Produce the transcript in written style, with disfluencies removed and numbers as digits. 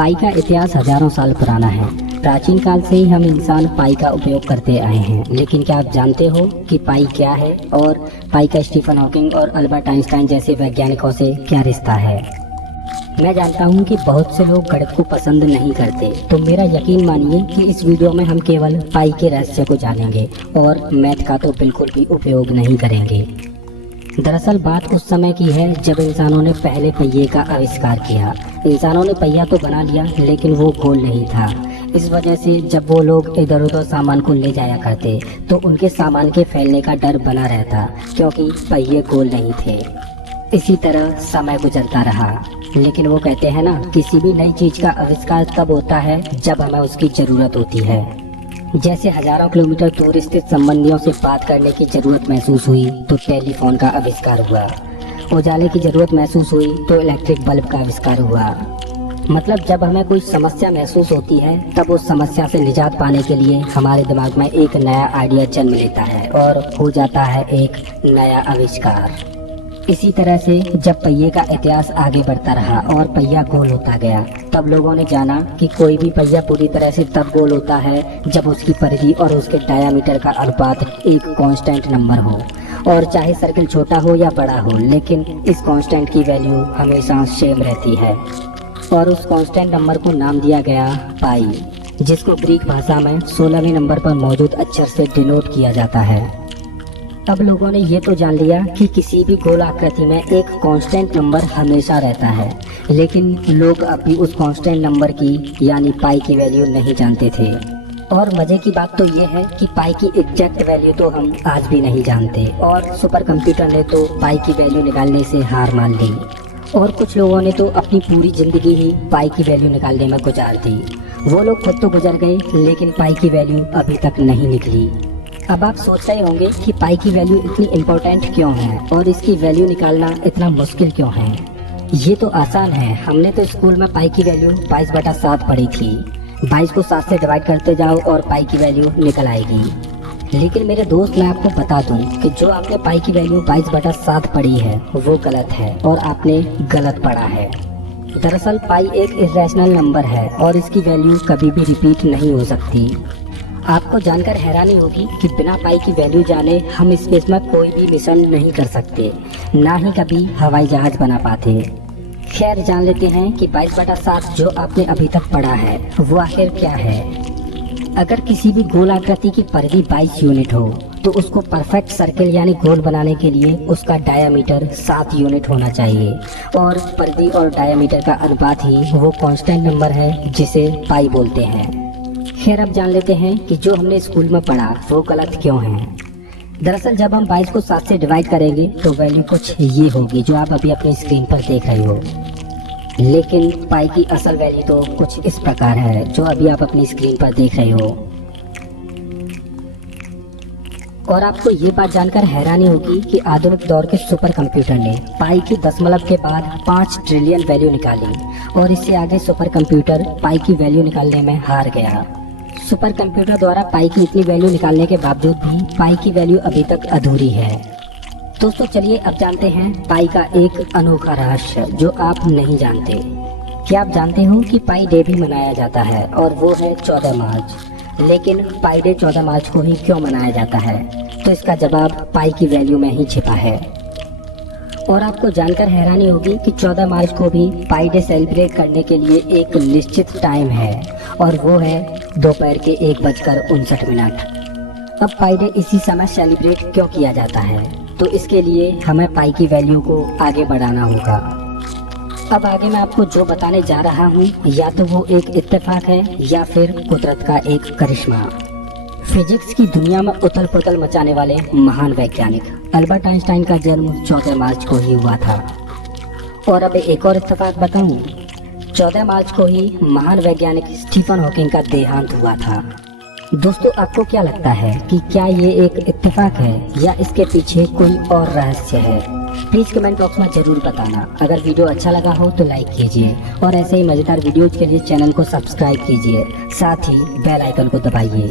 पाई का इतिहास हजारों साल पुराना है। प्राचीन काल से ही हम इंसान पाई का उपयोग करते आए हैं। लेकिन क्या आप जानते हो कि पाई क्या है और पाई का स्टीफन हॉकिंग और अल्बर्ट आइंस्टाइन जैसे वैज्ञानिकों से क्या रिश्ता है? मैं जानता हूं कि बहुत से लोग गणित को पसंद नहीं करते, तो मेरा यकीन मानिए कि इस वीडियो में हम केवल पाई के रहस्य को जानेंगे और मैथ का तो बिल्कुल भी उपयोग नहीं करेंगे। दरअसल बात उस समय की है जब इंसानों ने पहले पहिए का आविष्कार किया। इंसानों ने पहिया तो बना लिया, लेकिन वो गोल नहीं था। इस वजह से जब वो लोग इधर उधर सामान को ले जाया करते तो उनके सामान के फैलने का डर बना रहता, क्योंकि पहिए गोल नहीं थे। इसी तरह समय गुजरता रहा, लेकिन वो कहते हैं ना, किसी भी नई चीज का आविष्कार तब होता है जब हमें उसकी जरूरत होती है। जैसे हजारों किलोमीटर दूर स्थित संबंधियों से बात करने की जरूरत महसूस हुई तो टेलीफोन का आविष्कार हुआ। उजाले की जरूरत महसूस हुई तो इलेक्ट्रिक बल्ब का आविष्कार हुआ। मतलब जब हमें कोई समस्या महसूस होती है तब उस समस्या से निजात पाने के लिए हमारे दिमाग में एक नया आइडिया जन्म लेता है और हो जाता है एक नया आविष्कार। इसी तरह से जब पहिए का इतिहास आगे बढ़ता रहा और पहिया गोल होता गया, तब लोगों ने जाना कि कोई भी पहिया पूरी तरह से तब गोल होता है जब उसकी परिधि और उसके डायामीटर का अनुपात एक कांस्टेंट नंबर हो। और चाहे सर्किल छोटा हो या बड़ा हो, लेकिन इस कांस्टेंट की वैल्यू हमेशा सेम रहती है। और उस कांस्टेंट नंबर को नाम दिया गया पाई, जिसको ग्रीक भाषा में 16वें नंबर पर मौजूद अक्षर से डिनोट किया जाता है। अब लोगों ने ये तो जान लिया कि किसी भी गोल आकृति में एक कांस्टेंट नंबर हमेशा रहता है, लेकिन लोग अभी उस कांस्टेंट नंबर की यानी पाई की वैल्यू नहीं जानते थे। और मजे की बात तो ये है कि पाई की एग्जैक्ट वैल्यू तो हम आज भी नहीं जानते, और सुपर कंप्यूटर ने तो पाई की वैल्यू निकालने से हार मान ली। और कुछ लोगों ने तो अपनी पूरी जिंदगी ही पाई की वैल्यू निकालने में गुजार दी। वो लोग खुद तो गुजर गए, लेकिन पाई की वैल्यू अभी तक नहीं निकली। अब आप सोच रहे होंगे कि पाई की वैल्यू इतनी इम्पोर्टेंट क्यों है और इसकी वैल्यू निकालना इतना मुश्किल क्यों है। ये तो आसान है। हमने तो स्कूल में पाई की वैल्यू 22/7 पढ़ी थी। 22 को 7 से डिवाइड करते जाओ और पाई की वैल्यू निकल आएगी। लेकिन मेरे दोस्त, मैं आपको बता दूं कि जो आपने पाई की वैल्यू 22/7 पढ़ी है वो गलत है और आपने गलत पढ़ा है। दरअसल पाई एक इरेशनल नंबर है और इसकी वैल्यू कभी भी रिपीट नहीं हो सकती। आपको जानकर हैरानी होगी कि बिना पाई की वैल्यू जाने हम स्पेस में कोई भी मिशन नहीं कर सकते, ना ही कभी हवाई जहाज बना पाते। खैर, जान लेते हैं कि 22/7 जो आपने अभी तक पढ़ा है वो आखिर क्या है। अगर किसी भी गोल आकृति की परिधि 22 यूनिट हो तो उसको परफेक्ट सर्किल यानी गोल बनाने के लिए उसका डायामीटर 7 यूनिट होना चाहिए। और परिधि और डायामीटर का अनुपात ही वो कांस्टेंट नंबर है जिसे पाई बोलते हैं। खैर, अब जान लेते हैं कि जो हमने स्कूल में पढ़ा वो गलत क्यों है। दरअसल जब हम 22 को 7 से डिवाइड करेंगे तो वैल्यू कुछ ये होगी जो आप अभी अपनी स्क्रीन पर देख रहे हो। लेकिन पाई की असल वैल्यू तो कुछ इस प्रकार है जो अभी आप अपनी स्क्रीन पर देख रहे हो। और आपको ये बात जानकर हैरानी होगी कि आधुनिक दौर के सुपर कंप्यूटर ने पाई की दशमलव के बाद 5 ट्रिलियन वैल्यू निकाली, और इससे आगे सुपर कंप्यूटर पाई की वैल्यू निकालने में हार गया। सुपर कंप्यूटर द्वारा पाई की इतनी वैल्यू निकालने के बावजूद भी पाई की वैल्यू अभी तक अधूरी है। दोस्तों, चलिए अब जानते हैं पाई का एक अनोखा रहस्य जो आप नहीं जानते। क्या आप जानते हो कि पाई डे भी मनाया जाता है और वो है 14 मार्च। लेकिन पाई डे 14 मार्च को ही क्यों मनाया जाता है? तो इसका जवाब पाई की वैल्यू में ही छिपा है। और आपको जानकर हैरानी होगी कि 14 मार्च को भी पाई डे सेलिब्रेट करने के लिए एक निश्चित टाइम है, और वो है दोपहर के 1:59। अब पाई डे इसी समय सेलिब्रेट क्यों किया जाता है? तो इसके लिए हमें पाई की वैल्यू को आगे बढ़ाना होगा। अब आगे मैं आपको जो बताने जा रहा हूँ, या तो वो एक इत्तेफाक है या फिर कुदरत का एक करिश्मा। फिजिक्स की दुनिया में उथल पुथल मचाने वाले महान वैज्ञानिक अल्बर्ट आइंस्टाइन का जन्म 14 मार्च को ही हुआ था। और अब एक और इत्तेफाक बताऊं, 14 मार्च को ही महान वैज्ञानिक स्टीफन हॉकिंग का देहांत हुआ था। दोस्तों, आपको क्या लगता है कि क्या ये एक इत्तेफाक है या इसके पीछे कोई और रहस्य है? प्लीज कमेंट बॉक्स में जरूर बताना। अगर वीडियो अच्छा लगा हो तो लाइक कीजिए, और ऐसे ही मजेदार वीडियोज के लिए चैनल को सब्सक्राइब कीजिए, साथ ही बेल आइकन को दबाइए।